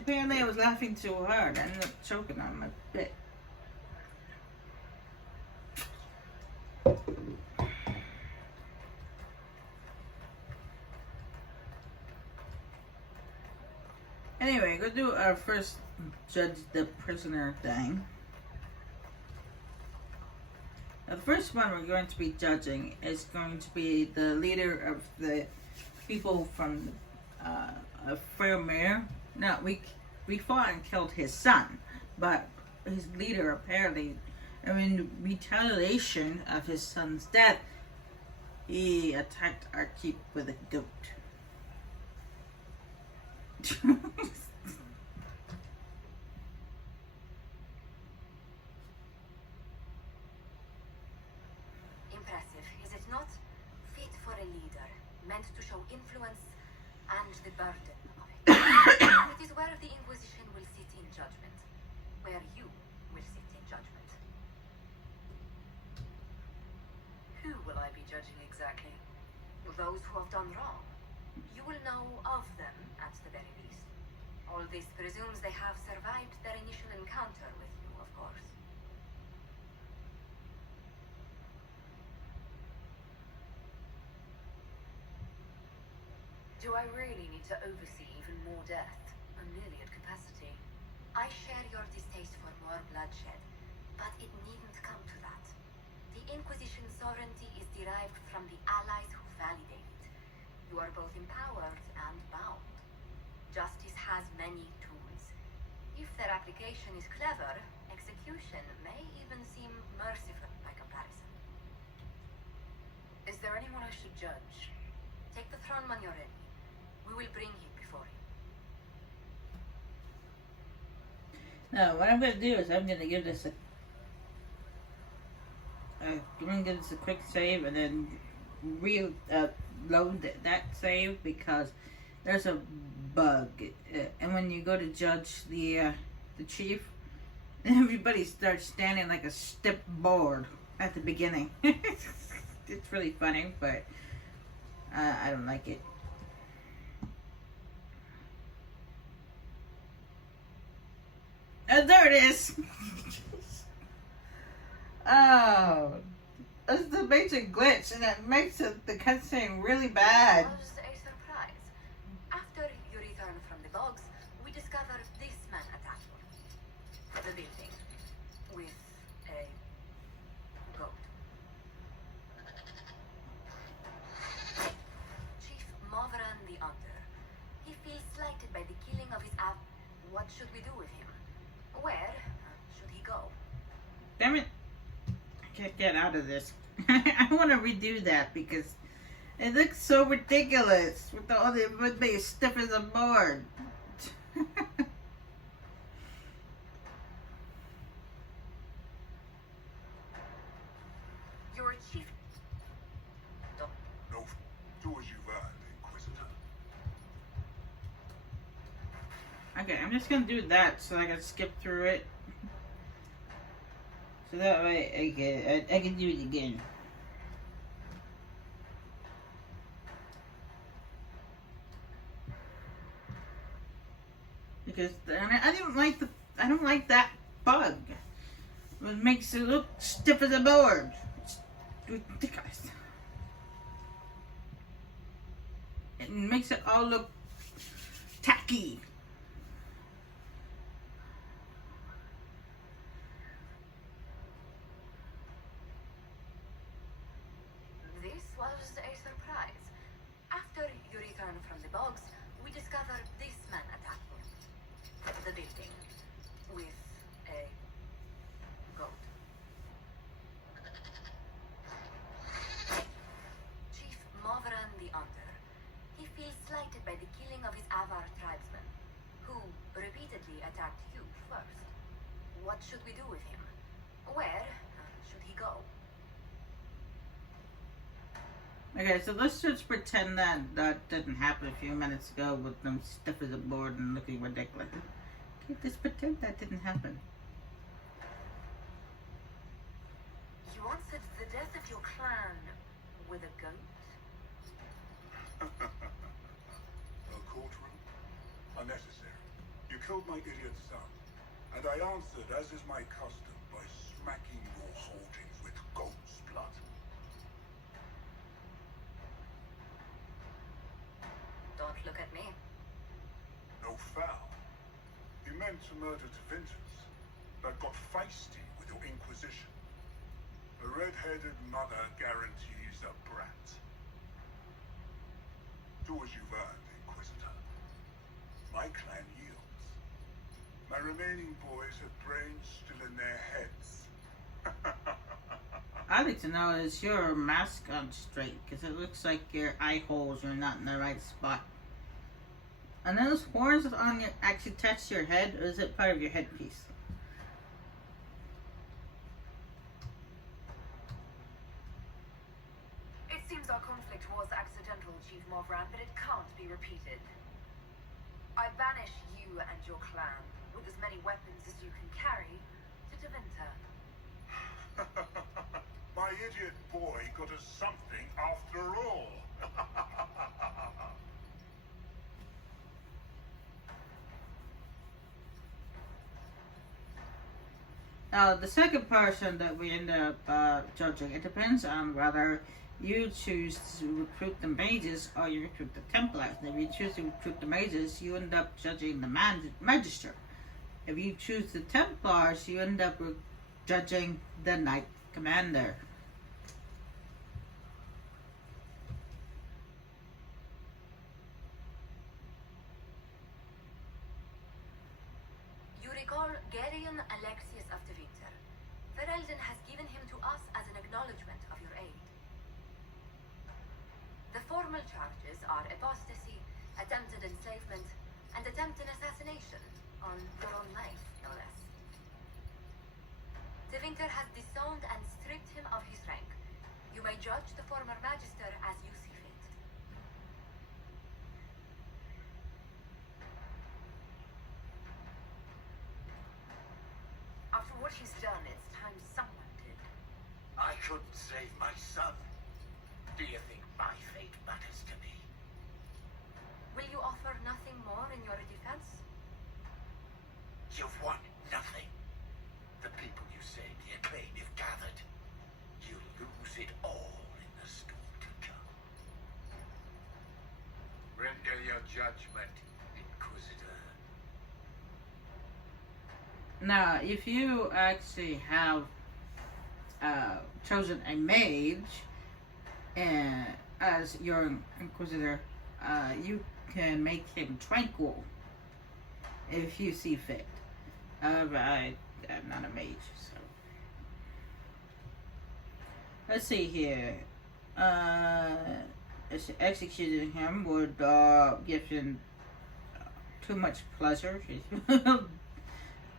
Apparently I was laughing too hard. I ended up choking on my bit. Anyway, go do our first judge the prisoner thing. Now, the first one we're going to be judging is going to be the leader of the people from Fairmere. No, we fought and killed his son, but his leader apparently, in retaliation of his son's death, he attacked our keep with a goat. Impressive, is it not? Fit for a leader, meant to show influence and the burden of it. It is where the Inquisition will sit in judgment. Where you will sit in judgment. Who will I be judging exactly? Those who have done wrong. You will know of them, at the very least. All this presumes they have survived their initial encounter with you, of course. Do I really need to oversee even more death? I'm nearly at capacity. I share your distaste for more bloodshed, but it needn't come to that. The Inquisition's sovereignty is derived from the allies who validate it. You are both empowered and bound. Justice has many tools. If their application is clever, execution may even seem merciful by comparison. Is there anyone I should judge? Take the throne when you're ready. We will bring him before you. Now, what I'm going to do is I'm going to give this I'm going to give this a quick save and then reload that save because there's a bug. And when you go to judge the chief, everybody starts standing like a stiff board at the beginning. It's really funny, but I don't like it. There it is. Oh, that's the basic glitch, and it makes the cutscene really bad. It was a surprise. After you return from the bogs, we discovered this man attached to the building with a goat. Chief Movran the Under. He feels slighted by the killing of his What should we do with him? Where should he go? Damn it. I can't get out of this. I want to redo that because it looks so ridiculous with all the everybody as stiff as a board. Your chief. No, do as you like, Inquisitor. Okay, I'm just gonna do that so I can skip through it. So that way I can do it again. Because I don't like that bug. It makes it look stiff as a board. It's ridiculous. It makes it all look tacky. This was a surprise. After you return from the bogs, we discovered this man attached to the building with a goat. Chief Movran the Under. He feels slighted by the killing of his Avar tribesmen, who repeatedly attacked you first. What should we do with him? Where should he go? Okay, so let's just pretend that that didn't happen a few minutes ago with them stiff as a board and looking ridiculous. Okay, just pretend that didn't happen. You answered the death of your clan with a goat? A courtroom? Unnecessary. You killed my idiot son, and I answered, as is my custom, by smacking your holdings with goat's blood. Don't look at me. No foul. You meant to murder Tevinters, but got feisty with your Inquisition. A red-headed mother guarantees a brat. Do as you've earned, Inquisitor. My clan yields. My remaining boys have brains still in their heads. I'd like to know, is your mask on straight? Because it looks like your eye holes are not in the right spot. And those horns on your actually touch your head, or is it part of your headpiece? It seems our conflict was accidental, Chief Morvran, but it can't be repeated. I banish you and your clan, with as many weapons as you can carry, to Tevinter. My idiot boy got us something after all. Now, the second person that we end up judging, it depends on whether you choose to recruit the mages or you recruit the Templars. And if you choose to recruit the mages, you end up judging the Magister. If you choose the Templars, you end up judging the Knight Commander. You recall Gerion Alexius of Tevinter. Ferelden has given him to us as an acknowledgement of your aid. The formal charges are apostasy, attempted enslavement, and attempted assassination on your own life, no less. Tevinter has disowned and stripped him of his rank. You may judge the former Magister as you see fit. After what he's done, it's time someone did. I couldn't save my son. Do you think my fate matters to me? Will you offer nothing more in your defense? You've won nothing. The people you saved, the acclaim you've gathered. You'll lose it all in the storm to come. Render your judgment, Inquisitor. Now, if you actually have chosen a mage as your Inquisitor, you can make him tranquil if you see fit. But I'm not a mage, so. Let's see here. Executing him would give him too much pleasure. It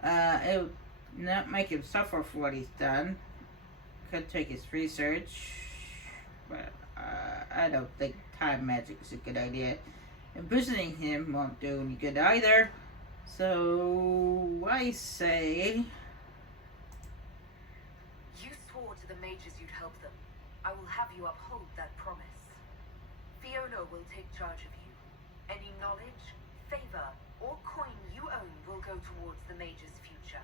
would not make him suffer for what he's done. Could take his research, but I don't think time magic is a good idea. Imprisoning him won't do any good either. So I say, You swore to the mages you'd help them. I will have you uphold that promise. Fiona will take charge of you. Any knowledge, favor, or coin you own will go towards the mage's future.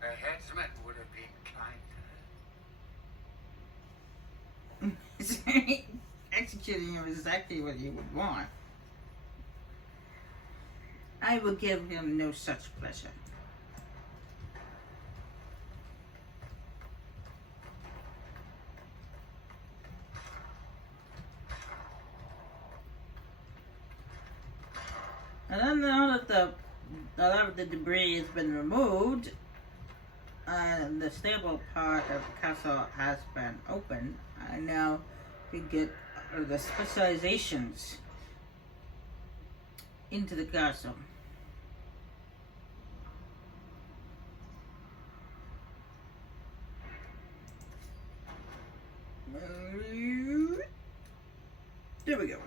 A headsman would have been kind to her. executing him is exactly what you would want. I will give him no such pleasure. And then now that a lot of the debris has been removed, and the stable part of the castle has been opened, I now can get the specializations into the castle. There we go.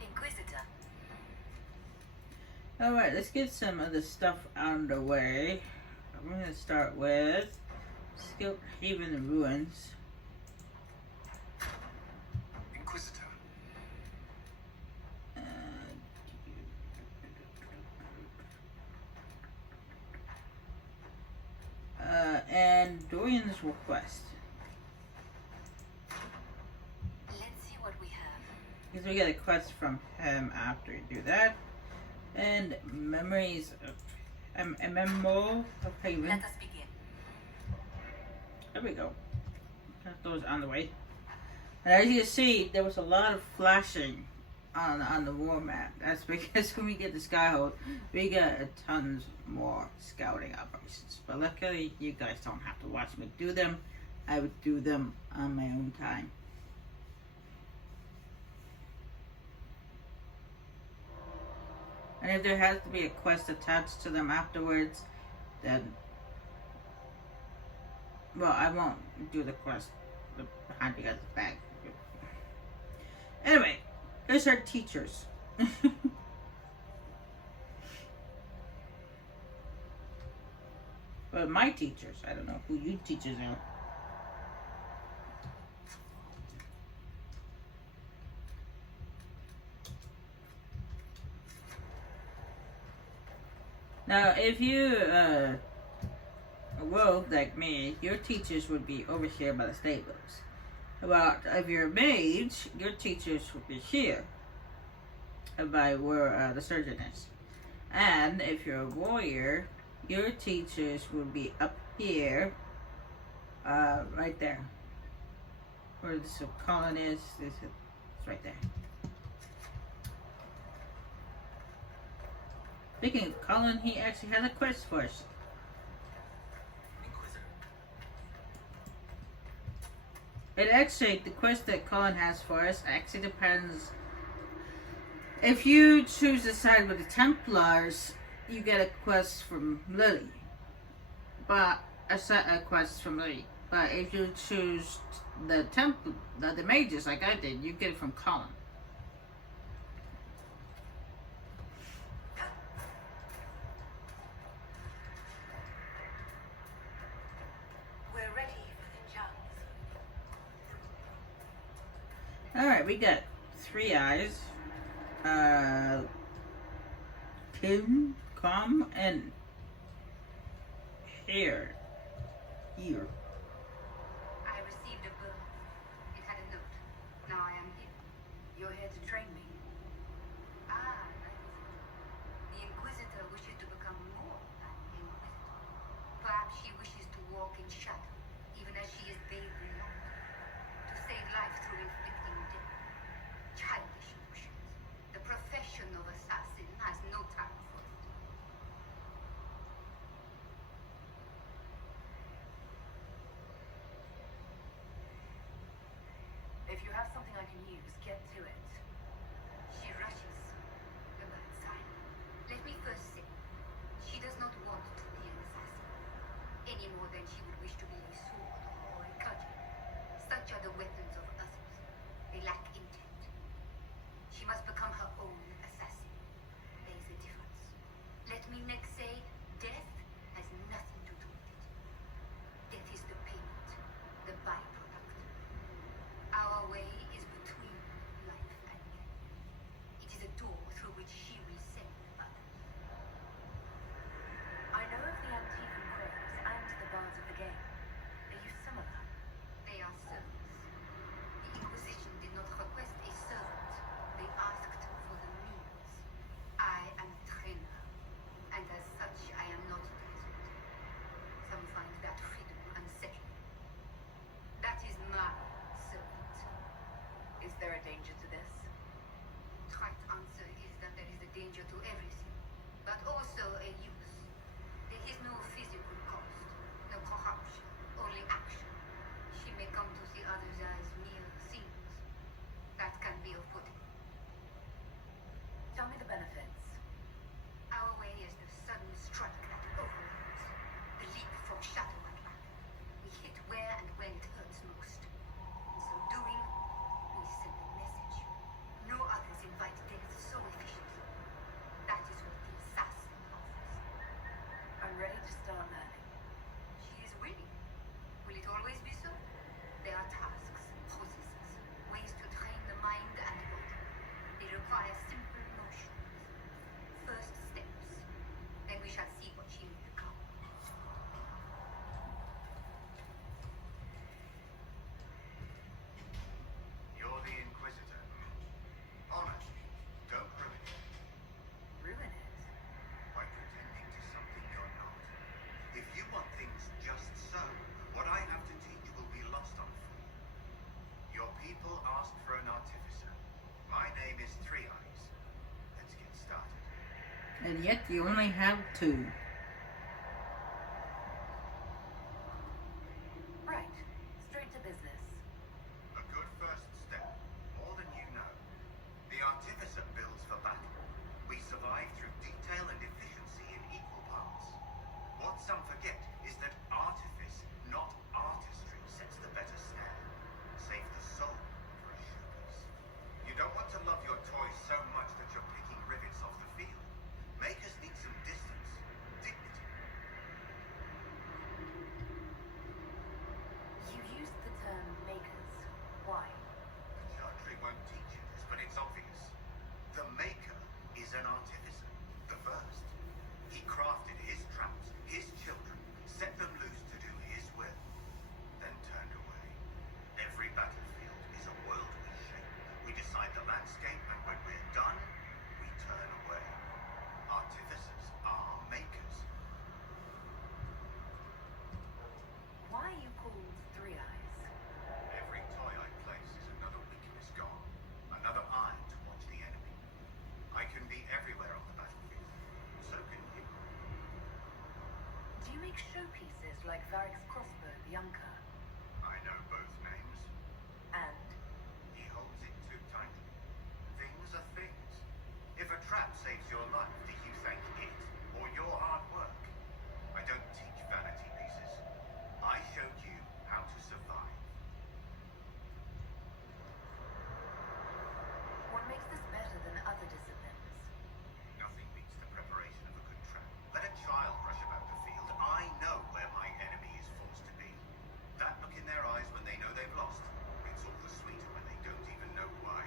Inquisitor. Alright, let's get some of the stuff out of the way. I'm going to start with Skilled Haven Ruins. Inquisitor. Dorian's request. Let's see what we have. Because we get a quest from him after you do that. And memories of a memo of Haven. Let us begin. There we go. Got those on the way. And as you can see, there was a lot of flashing on the war map. That's because when we get the Skyhold, we get tons more scouting operations. But luckily, you guys don't have to watch me do them. I would do them on my own time. And if there has to be a quest attached to them afterwards, then, well, I won't do the quest behind you guys' back. Anyway, here's our teachers. Well, my teachers. I don't know who you teachers are. Now, if you a rogue like me, your teachers would be over here by the stables. But if you're a mage, your teachers would be here, by where the surgeon is. And if you're a warrior, your teachers will be up here, right there. Where this column is, it's right there. Speaking of Colin, he actually has a quest for us. It actually, the quest that Colin has for us actually depends. If you choose to side with the Templars, you get a quest from Lily. But a quest from Lily. But if you choose the the mages like I did, you get it from Colin. Alright, we got 3 eyes. Kim, Com, and Here. I received a bill. It had a note. Now I am here. You're here to train me. Ah, right. The Inquisitor wishes to become more than Inquisitor. Perhaps she wishes to walk in shadow, even as she is bathed in light. To save life through inflicting death. Childish notions. The profession of assassin has no time for it. If you have something I can use, get to it. She rushes. A bad sign. Let me first say, she does not want to be an assassin, any more than she would wish to be a sword or a cudgel. Such are the weapons of others. They lack intent. She must become her own assassin. There is a difference. Let me next say, death has nothing to do with it. Death is the payment, the byproduct. Our way is between life and death. It is a door through which she will send others. I know of the antique craves and the bards of the game. Are you similar? They are servants. The Inquisition did not request a servant. They asked for the means. I am a trainer, and as such I am not present. Some find that freedom unsettling. That is my servant. Is there a danger to this? Trite answer is that there is a danger to everything, but also a use. There is no physical cost, no corruption, only action. She may come to see others as mere things. That can be off-putting. Tell me the benefits. Our way is the sudden strike that overwhelms, the leap from shadow and light. We hit where and when it hurts most. In so doing, we send a message. No others invite death so efficiently. That is what the assassin offers. I'm ready to start learning. She is willing. Will it always be so? There are tasks, processes, ways to train the mind and body. They require simple notions. First steps. Then we shall see what she will become. And yet you only have 2. Right. Straight to business. A good first step. More than you know. The Artificer builds for battle. We survive through detail and efficiency in equal parts. What some forget is that artifice, not artistry, sets the better snare. Save the soul for a showpiece. You don't want to love your toys so much that you're picking rivets off the field. Makers need some distance, dignity. You used the term makers. Why? The Chantry won't teach you this, but it's obvious. The Maker is an artificer, the first. He crafted his traps, his children, set them loose to do his will, then turned away. Every battlefield is a world we shape. We decide the landscape, and when we're done, we turn away. Artificers are makers. Why are you called Three Eyes? Every toy I place is another weakness gone, another eye to watch the enemy. I can be everywhere on the battlefield. So can you. Do you make showpieces like Varric's crossbow, Bianca? I know both names. And? He holds it too tightly. Things are things. If a trap saves your life, do you thank it or your hard work? I don't teach vanity pieces. I showed you how to survive. What makes this better than other disciplines? Nothing beats the preparation of a good trap. Let a child rush about the field. I know where my enemy is forced to be. That look in their eyes when they know they've lost. It's all the sweeter when they don't even know why.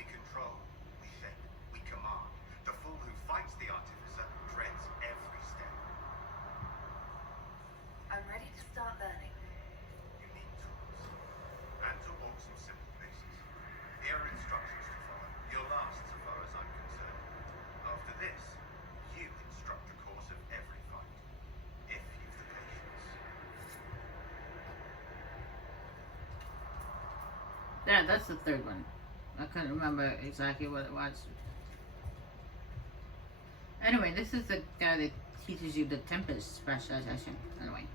We control, we shape, we command. The fool who fights the Artificer dreads every step. I'm ready to start learning. You need tools. And to walk some simple paces. Here are instructions to follow. You'll last so far as I'm concerned. After this, you instruct the course of every fight. If you've the patience. Yeah, that's the 3rd one. I couldn't remember exactly what it was. Anyway, this is the guy that teaches you the Tempest specialization. Anyway.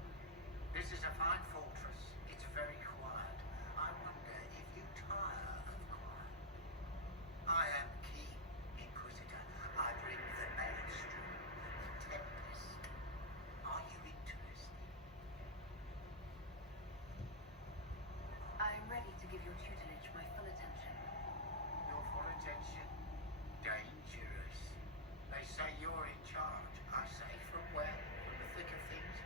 This is a fine fortress. It's very quiet. I wonder if you tire of quiet. I am King Inquisitor. I bring the mainstream, the Tempest. Are you interested? I'm ready to give your tutelage my full attention. Your full attention? Dangerous. They say you're in charge. I say from where? From the thick of things?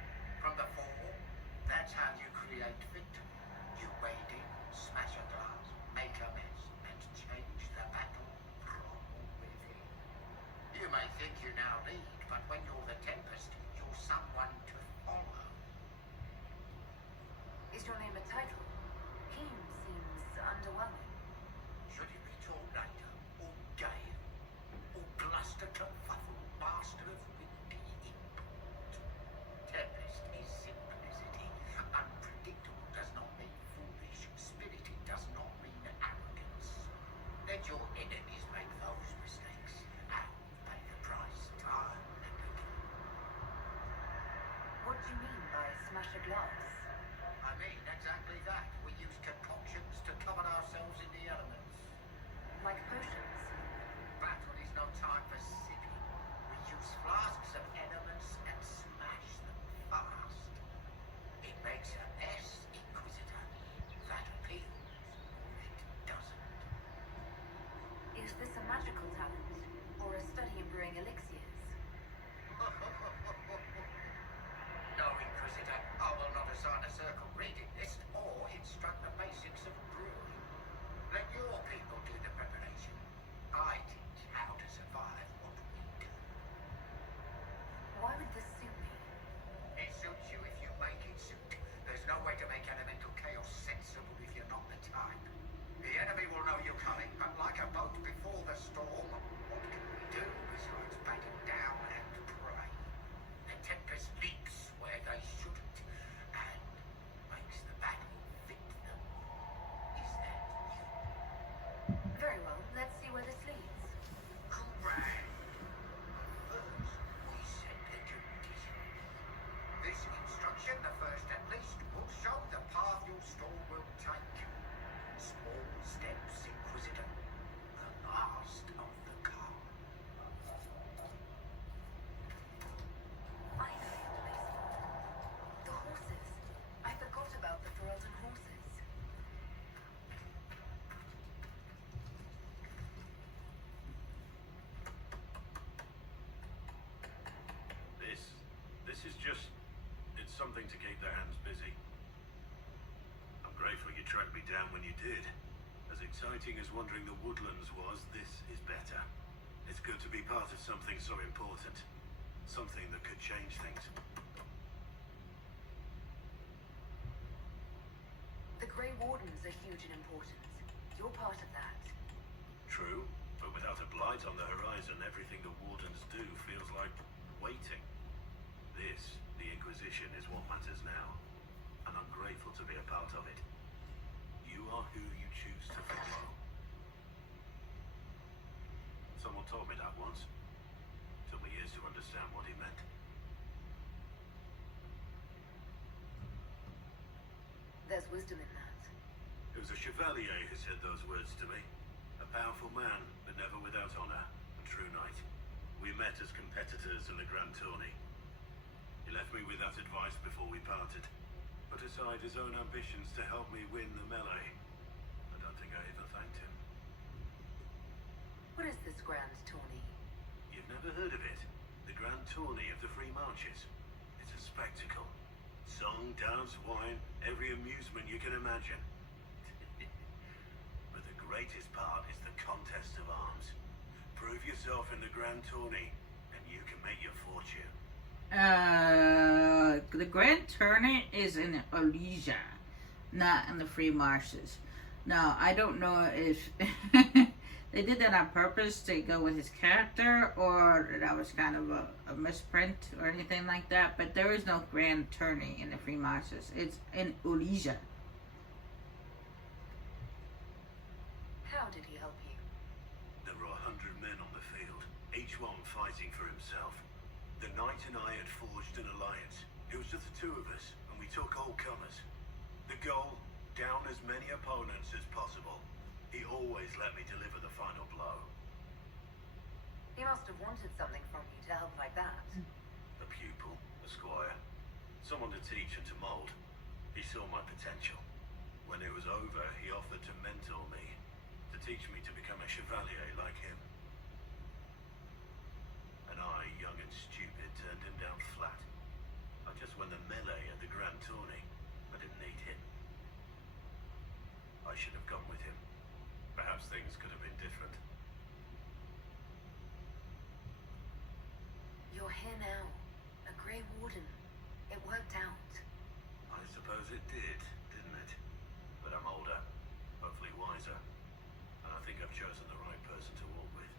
From the fall? That's how you create victory. You wade in, smash a glass, make a mess, and change the battle from within. You may think you now lead, but when you're the Tempest, you're someone to follow. Is your name a title? King seems underwhelming. Should it be tall later, or gale, or bluster kerfuffle, master of wit and import? Tempest is simplicity. Unpredictable does not mean foolish. Spirited does not mean arrogance. Let your enemies make those mistakes, and pay the price time and again. What do you mean by smash a glass? I mean exactly that. We use concoctions to cover ourselves in the elements. Like potions? Battle is no time for sipping. We use flasks of elements and smash them fast. It makes a best Inquisitor. That appeals, or it doesn't. Is this a magical talent? Or a study in brewing elixirs? No, Inquisitor, I will not assign a circle reading list or instruct the basics of brewing. Let your people do the preparation. I teach how to survive what we do. Why would this suit me? It suits you if you make it suit. There's no way to make elemental chaos sensible if you're not the type. The enemy will know you're coming, but like a boat before the storm, what can we do besides batten down and pray? The Tempest leaps where they shouldn't, and makes the battle fit them. Is that you? down when you did. As exciting as wandering the woodlands was, this is better. It's good to be part of something so important. Something that could change things. The Grey Wardens are huge in importance. You're part of that. True, but without a blight on the horizon, everything the Wardens do feels like waiting. This, the Inquisition, is what matters now, and I'm grateful to be a part of it. You are who you choose to follow. Someone told me that once. Took me years to understand what he meant. There's wisdom in that. It was a chevalier who said those words to me. A powerful man, but never without honor, a true knight. We met as competitors in the Grand Tourney. He left me with that advice before we parted. Put aside his own ambitions to help me win the melee. I don't think I ever thanked him. What is this Grand Tourney? You've never heard of it? The Grand Tourney of the Free Marches. It's a spectacle. Song, dance, wine, every amusement you can imagine. But the greatest part is the contest of arms. Prove yourself in the Grand Tourney, and you can make your fortune. The Grand Tourney is in Elysia, not in the Free Marshes. Now, I don't know if they did that on purpose to go with his character, or that was kind of a misprint or anything like that, but there is no Grand Tourney in the Free Marshes. It's in Elysia. How did he help you? There were 100 men on the field, each one fighting for himself. The knight and I had forged an alliance. It was just the two of us, and we took all comers. The goal, down as many opponents as possible. He always let me deliver the final blow. He must have wanted something from you to help like that. A pupil, a squire, someone to teach and to mold. He saw my potential. When it was over, he offered to mentor me, to teach me to become a chevalier like him. And I, young and stupid, turned him down flat. I just won the melee at the Grand Tourney. I didn't need him. I should have gone with him. Perhaps things could have been different. You're here now. A Grey Warden. It worked out. I suppose it did, didn't it? But I'm older, hopefully wiser, and I think I've chosen the right person to walk with.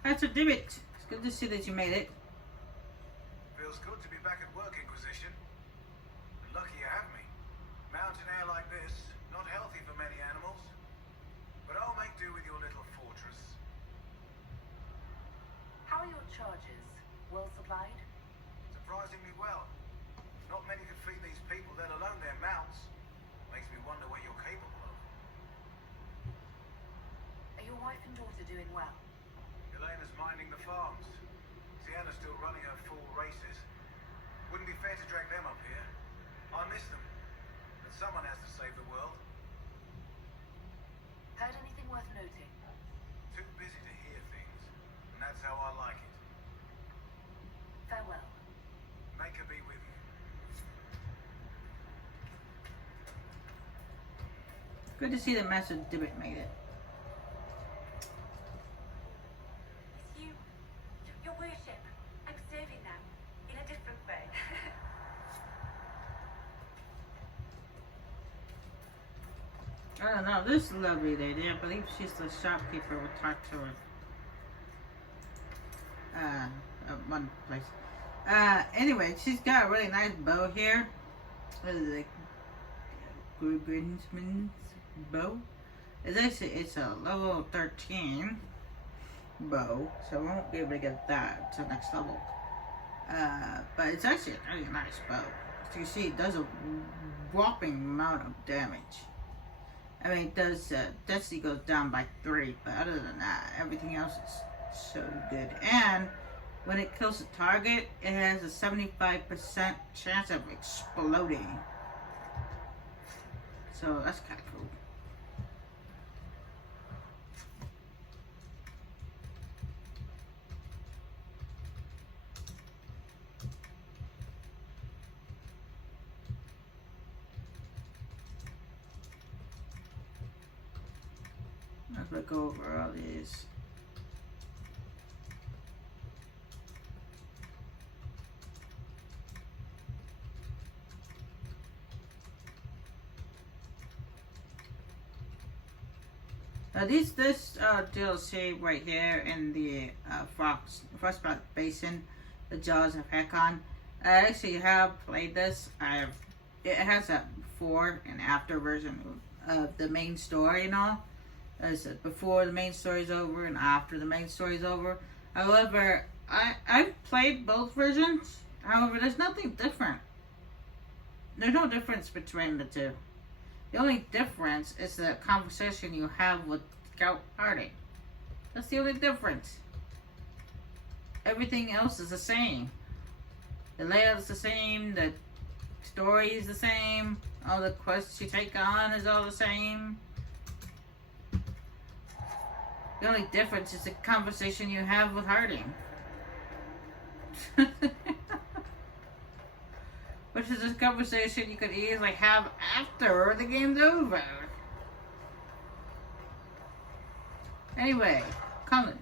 That's a divot. It's good to see that you made it. Feels good to be back at work, Inquisition. Lucky you have me. Mountain air like this, not healthy for many animals. But I'll make do with your little fortress. How are your charges? Well supplied? Surprisingly well. Not many can feed these people, let alone their mounts. Makes me wonder what you're capable of. Are your wife and daughter doing well? Elena's minding the farms. Sienna's still running her full races. Wouldn't be fair to drag them up here. I miss them. But someone has to save the world. Heard anything worth noting? Too busy to hear things. And that's how I like it. Farewell. Make her be with you. Good to see that Master Divot made it. Your worship. I'm serving them in a different way. I don't know, this lovely lady, I believe she's the shopkeeper we talked to her. At one place. Anyway, she's got a really nice bow here. The Grinsman's bow. It's a level 13 bow, so I won't be able to get that to the next level. But it's actually a really nice bow. As you see, it does a whopping amount of damage. I mean, it does, density goes down by 3, but other than that, everything else is so good. And when it kills a target, it has a 75% chance of exploding. So that's kind of cool. Let's look over all these. This DLC right here in the Frostbite Basin, the Jaws of Hekon. I actually have played this. It has a before and after version of the main story and all. As before the main story's over and after the main story's over. However, I've played both versions. However, there's nothing different. There's no difference between the two. The only difference is the conversation you have with Scout Harding. That's the only difference. Everything else is the same. The layout's the same, the story is the same, all the quests you take on is all the same. The only difference is the conversation you have with Harding. Which is a conversation you could easily have after the game's over. Anyway, Colin.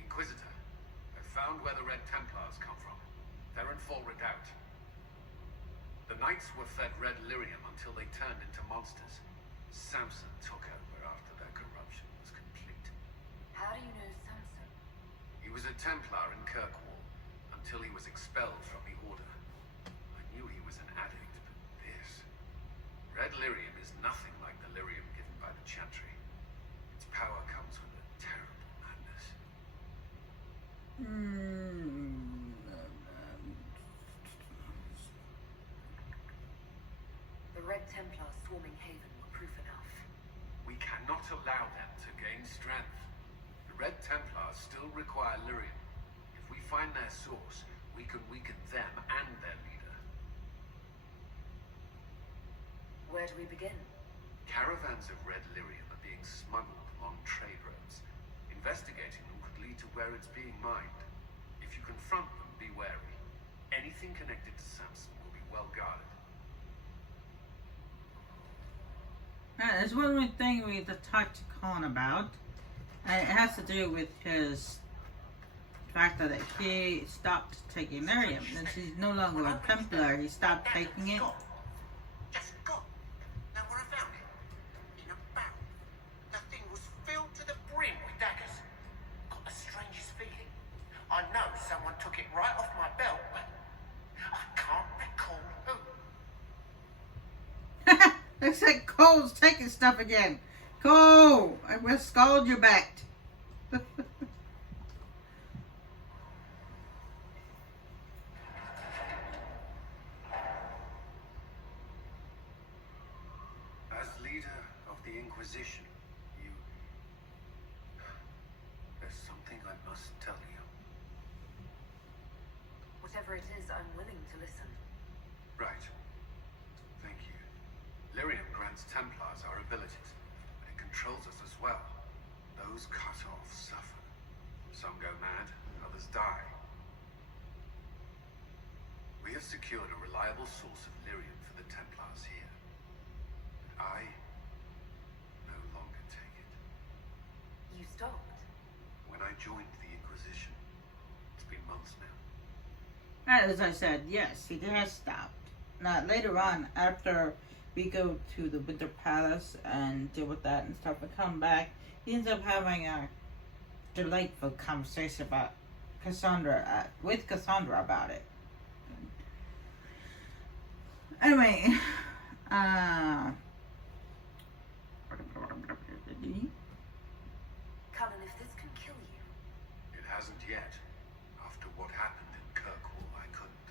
Inquisitor, I found where the Red Templars come from. They're in full redoubt. The Knights were fed red lyrium until they turned into monsters. Samson took over after their corruption was complete. How do you know Samson? He was a Templar in Kirkwall until he was expelled from the Order. I knew he was an addict, but this... Red lyrium is nothing like the lyrium given by the Chantry. Its power comes with a terrible madness. The Red Templars swarming Haven were proof enough. We cannot allow them to gain strength. The Red Templars still require lyrium. If we find their source, we can weaken them and their leader. Where do we begin? Caravans of red lyrium are being smuggled along trade roads. Investigating them could lead to where it's being mined. If you confront them, be wary. Anything connected to Samson will be well guarded. There's one more thing we need to talk to Colin about. And it has to do with his fact that he stopped taking lyrium. And he's no longer a Templar. He stopped taking it. Just gone. Now where I found it? In a barrel. The thing was filled to the brim with daggers. Got the strangest feeling. I know someone took it right off my belt, but I can't recall who. Looks like Cole's taking stuff again. Cole, I will scald you back. As leader of the Inquisition, there's something I must tell you. Whatever it is, I'm willing to listen. Right. Thank you. Lyrium grants Templars our abilities, but it controls us as well. Those cut off suffer. Some go mad, others die. We have secured a reliable source of lyrium for the Templars here. But I no longer take it. You stopped. When I joined the Inquisition, it's been months now. As I said, yes, he has stopped. Now, later on, after we go to the Winter Palace and deal with that and stuff, and come back, he ends up having a delightful conversation about Cassandra, with Cassandra about it. Anyway, Cullen, if this can kill you, It hasn't yet. After what happened in Kirkwall, I couldn't.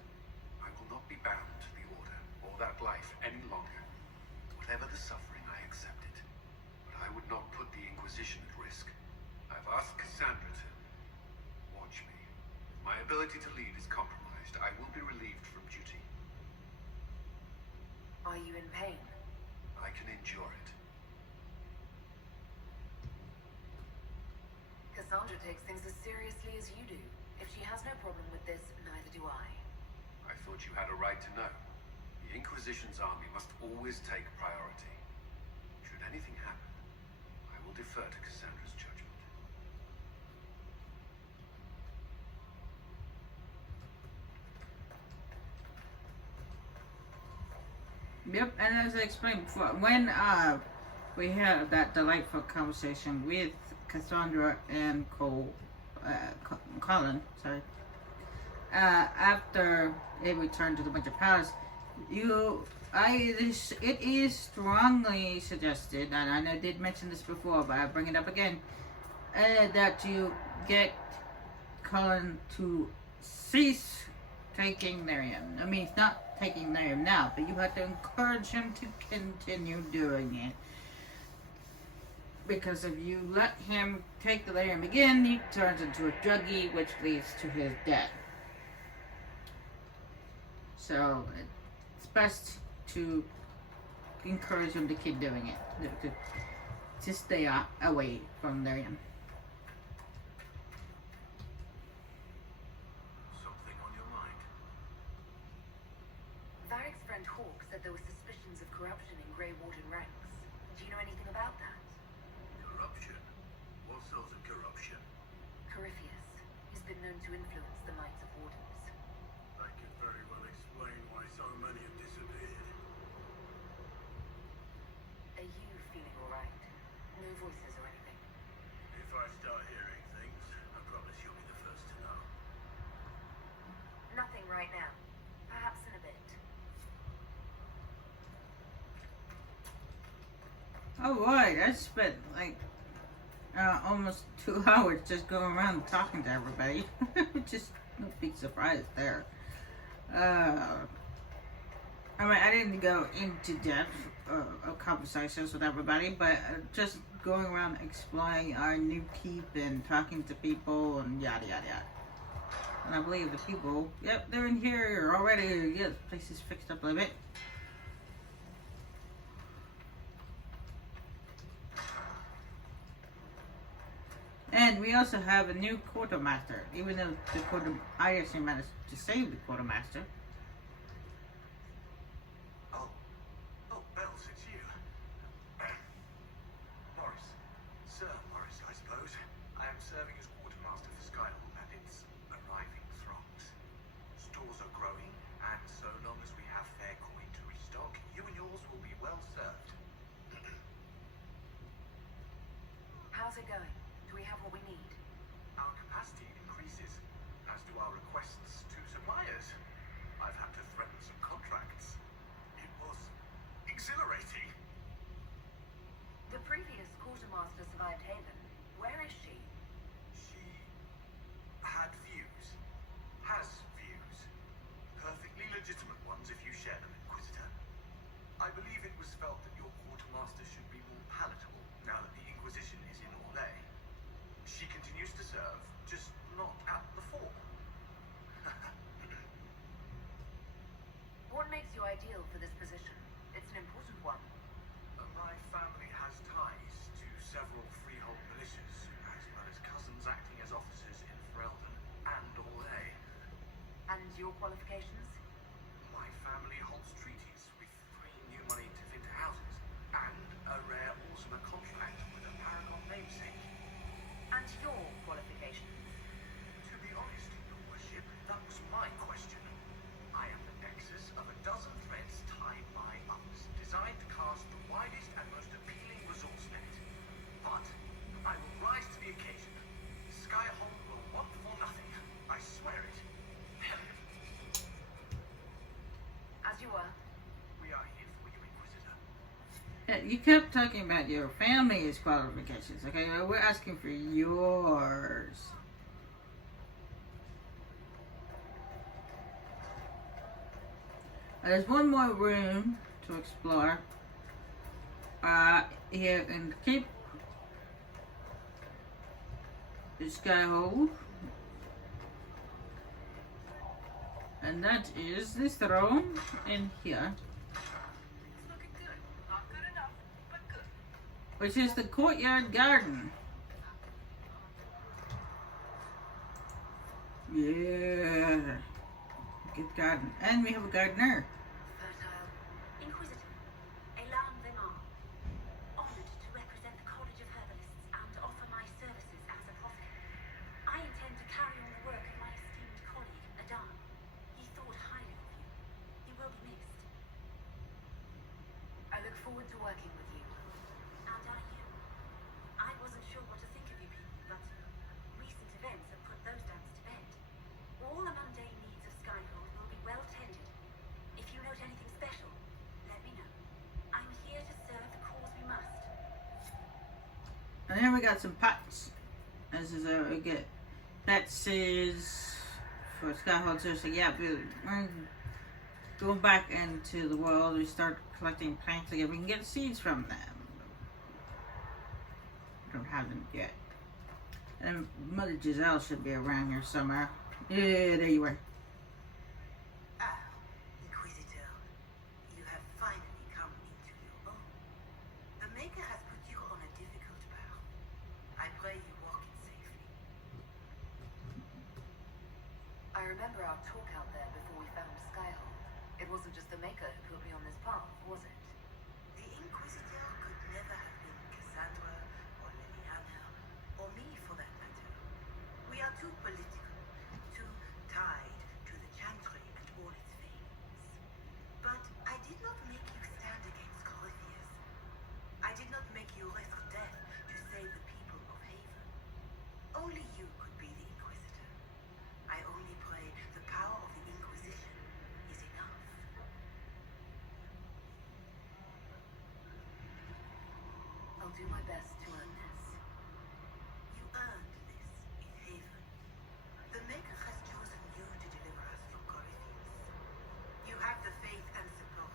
I will not be bound to the Order or that life any longer. Whatever the suffering, I accept it. But I would not put the Inquisition at risk. I've asked Cassandra to watch me. If my ability to lead is compromised, I will be relieved from duty. are you in pain? I can endure it. Cassandra takes things as seriously as you do. If she has no problem with this, neither do I. I I thought you had a right to know. The Inquisition's army must always take priority. Should anything happen, I will defer to Cassandra's judgment. Yep, and as I explained before, when we had that delightful conversation with Cassandra and Colin, sorry, after they returned to the Winter Palace, it is strongly suggested, and I know I did mention this before, but I bring it up again, that you get Colin to cease taking Miriam. I mean, he's not taking Miriam now, but you have to encourage him to continue doing it. Because if you let him take the Miriam again, he turns into a druggie, which leads to his death. So, it's best to encourage him to keep doing it. To stay away from Miriam. Something on your mind? Varric's friend Hawk said there were suspicions of corruption in Grey Warden ranks. Do you know anything about that? Corruption? What sort of corruption? Corypheus. He's been known to influence the Knights of Wardens. That could very well explain why so many have disappeared. Are you feeling alright? No voices or anything? If I start hearing things, I promise you'll be the first to know. Nothing right now. Perhaps in a bit. Alright, I spent like almost 2 hours just going around talking to everybody. Just no big surprise there. I mean, I didn't go into depth of conversations with everybody, but just going around exploring our new keep and talking to people and yada yada yada. And I believe the people, yep, they're in here already. Yeah, the place is fixed up a little bit. And we also have a new quartermaster, even though I actually managed to save the quartermaster. Oh, Bells, it's you. Morris. Sir Morris, I suppose. I am serving as quartermaster for Skyhall and its arriving throngs. Stores are growing, and so long as we have fair coin to restock, you and yours will be well served. How's it going? Do we have what we need? Our capacity increases, as do our requests to suppliers. I've had to threaten some contracts. It was exhilarating. The previous quartermaster survived Haven. Where is she? She had views. Has views. Perfectly legitimate ones if you share them, Inquisitor. I believe it was felt that your quartermaster should be more palatable now that the Inquisition is in Orlais. She continues to serve, just not at the fore. What makes you ideal for this position? It's an important one. My family has ties to several freehold militias, as well as cousins acting as officers in Ferelden and Orlais. And your qualifications? My family holds treaties with 3 new money to fit houses, and a rare Ultima contract with a Paragon namesake. And your qualifications? To be honest, Your Worship, that was my question. I am the nexus of a dozen threads tied by others, designed to cast the widest and most appealing resource net. But I will rise to the occasion. Skyhold will want for nothing. I swear it. As you were. We are here for you, Inquisitor. Yeah, you kept talking about your family's qualifications, okay? We're asking for yours. There's one more room to explore. Here in the keep. The Skyhold. And that is this throne in here. It's looking good. Not good enough, but good. Which is the courtyard garden. Yeah. Good garden. And we have a gardener. Fertile. Inquisitor. Elan Vimar. Honored to represent the College of Herbalists and offer my services as a prophet. I intend to carry on the work of my esteemed colleague, Adan. He thought highly of you. He will be missed. I look forward to working with you. And are you? I wasn't sure what to think of you people, but recent events have put those doubts to bed. All the mundane needs of Skyhold will be well tended. If you note anything special, let me know. I'm here to serve the cause we must. And then we got some pots. This is we get pets is for Skyhold. So yeah, we're going back into the world. We start collecting plants again. We can get seeds from them. We don't have them yet. And Mother Giselle should be around here somewhere. Yeah, there you are. Ah, Inquisitor, you have finally come into your own. The Maker has put you on a difficult path. I pray you walk it safely. I remember our talk out there before we found Skyhold. It wasn't just the Maker who put me on this path, was it? The Inquisitor could never have been Cassandra or Liliana, or me for that matter. We are too political, too tied to the Chantry and all its failings. But I did not make you stand against Corypheus. I did not make you risk death to save the people of Haven. Only you could be the Inquisitor. I only pray the power of the Inquisition is enough. I'll do my best to earn this. You earned this in Haven. The Maker has chosen you to deliver us from Corypheus. You have the faith and support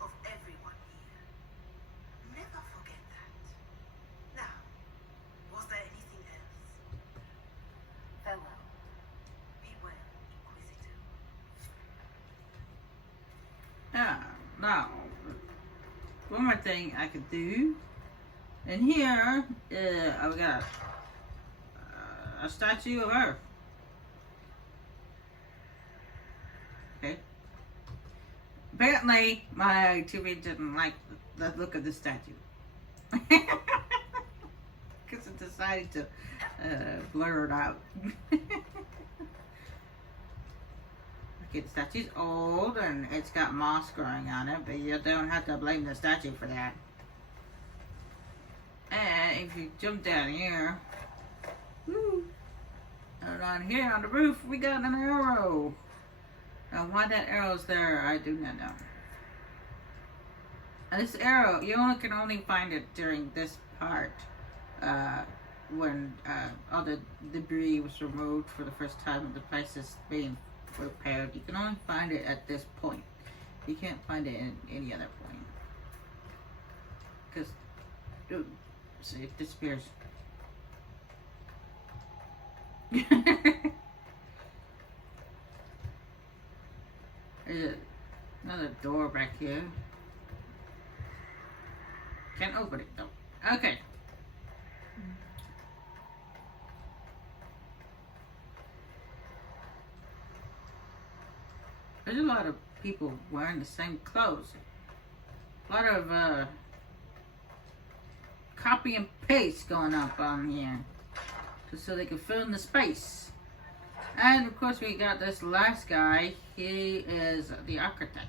of everyone here. Never forget that. Now, was there anything else? Farewell. Be well, Inquisitor. Yeah, now, one more thing I could do. And here, we got a statue of Earth. Okay. Apparently, my TV didn't like the look of the statue. Because it decided to blur it out. Okay, the statue's old and it's got moss growing on it, but you don't have to blame the statue for that. And if you jump down here, woo, and on here on the roof, we got an arrow. Now, why that arrow's there, I do not know. And this arrow, you can only find it during this part, when all the debris was removed for the first time and the place is being repaired. You can only find it at this point. You can't find it in any other point. Because, see, it disappears. There's another door back here. Can't open it though. Okay. There's a lot of people wearing the same clothes. A lot of copy and paste going up on here. Just so they can fill in the space. And of course we got this last guy. He is the architect.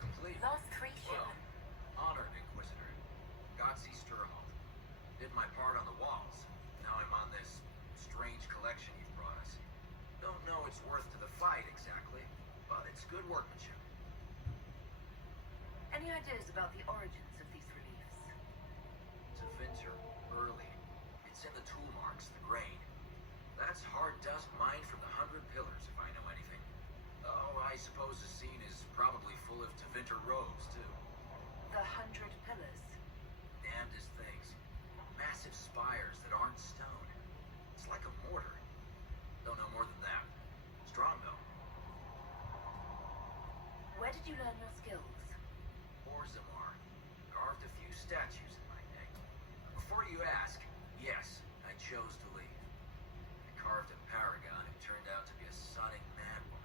Complete. Lost 3 Well, shipment. honored Inquisitor. Godsey Sturhold. Did my part on the walls. Now I'm on this strange collection you've brought us. Don't know its worth to the fight exactly, but it's good workmanship. Any ideas about the origins of these reliefs? To Vinter, early. It's in the tool marks, the grain. That's hard dust mined from the 100 Pillars, if I know anything. Oh, I suppose the scene is probably full of Tevinter robes, too. The 100 Pillars. Damnedest things. Massive spires that aren't stone. It's like a mortar. Don't know more than that. Strong, though. Where did you learn your skills? Orzammar. Carved a few statues in my day. Before you ask, yes, I chose to leave. I carved a paragon who turned out to be a sodding madwoman.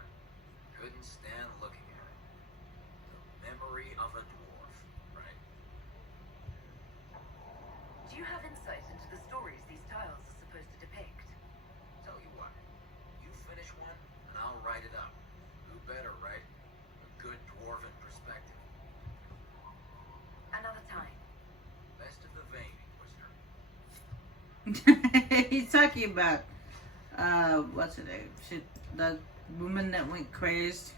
He's talking about what's her name? The woman that went crazed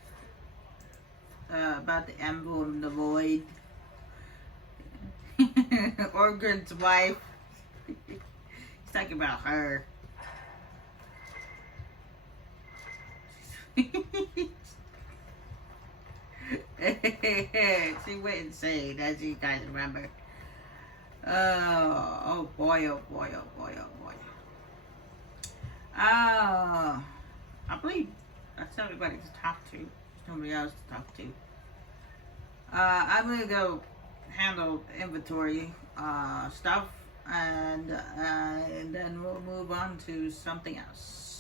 about the emblem in the void. Orgren's wife. He's talking about her. She went insane, as you guys remember. Oh boy, oh boy, oh boy, oh boy. I believe that's everybody to talk to. There's nobody else to talk to. I'm gonna go handle inventory stuff, and then we'll move on to something else.